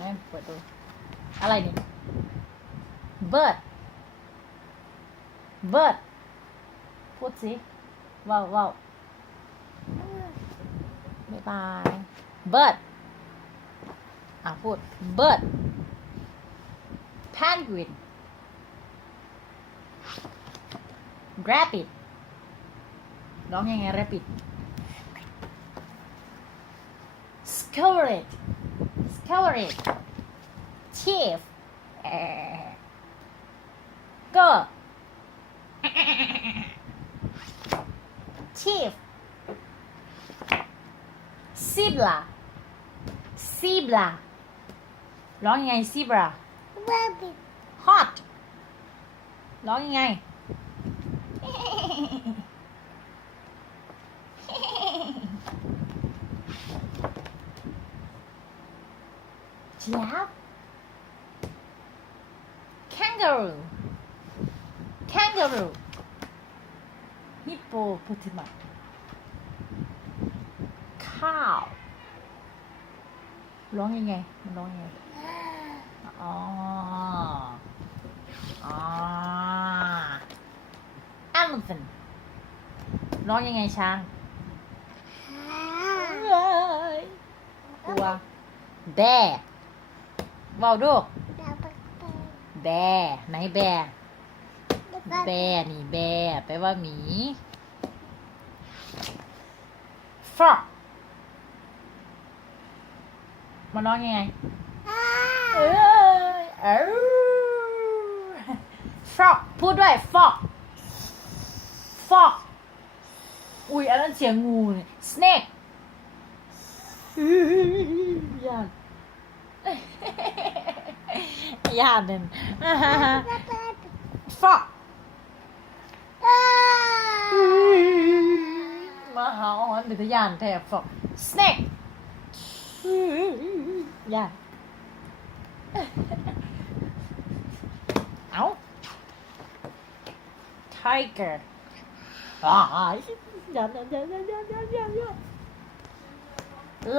ไม่เปิดดูอะไรนี่ bird bird พูดสิว้าวว้าวบ๊ายบาย bird พูด bird penguin rabbit ร้องยังไง rabbit scarlet chief go chief zebra ร้องยังไง zebra rabbit hot ร้องยังไง giraffe kangaroo hippopotamus cow ร้องยังไงมันร้องยังไงelephant ร้องยังไงช้างกลัว bear ว้าวดูแบร์ไหนแบร์นี่แบร์แปลว่าหมี frog มันร้องยังไงfrog พูดด้วย frog อุ้ยอันนั้นเสียงงูเนี่ย snake ยากเลยฟอกมาหาอ่อนเป็นยานแทบฟอก snake ยากเอา tiger ยาก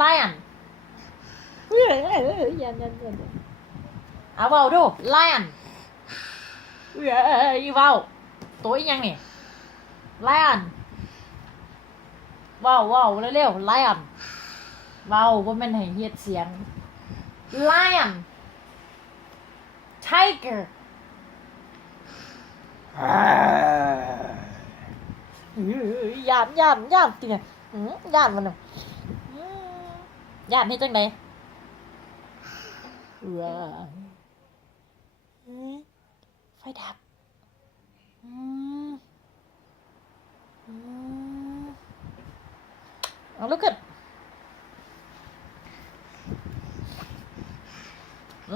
lion เอาเบาดู lion เบาตัวยังนี่ lion เบาเร็วๆ lion เบาว่ามันให้เฮ็ดเสียง lion tiger ย่านติเนี่ยย่านมันน่ะย่านนี่จังไดไฟดับเอาลุกขึ้น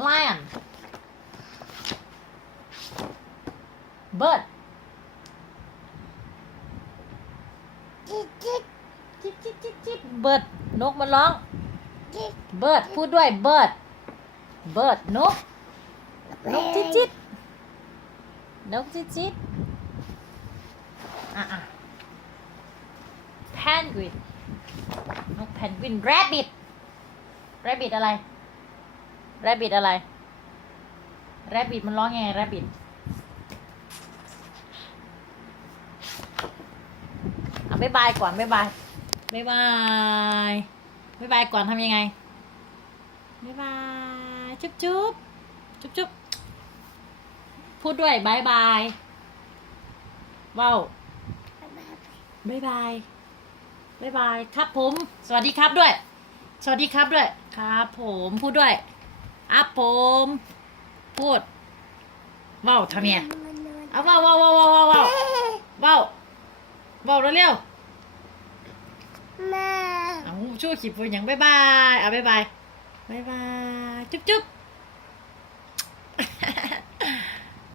lion bird จิ๊บ bird นกมันร้อง bird พูดด้วย bird นกจิ๊ดpenguin นก penguin rabbit อะไร rabbit มันร้องไง rabbit บ๊ายบายก่อนบ๊ายบายก่อนทำยังไงบ๊ายบายจุ๊บพูดด้วยบายบายว้าวบายบายครับผมสวัสดีครับด้วยครับผมพูดด้วยผมพูดว้าวทำยังไงเอาว้าวเร็วเอาช่วยขีดพูดอย่างบายบายบ๊ายบายจุ๊บ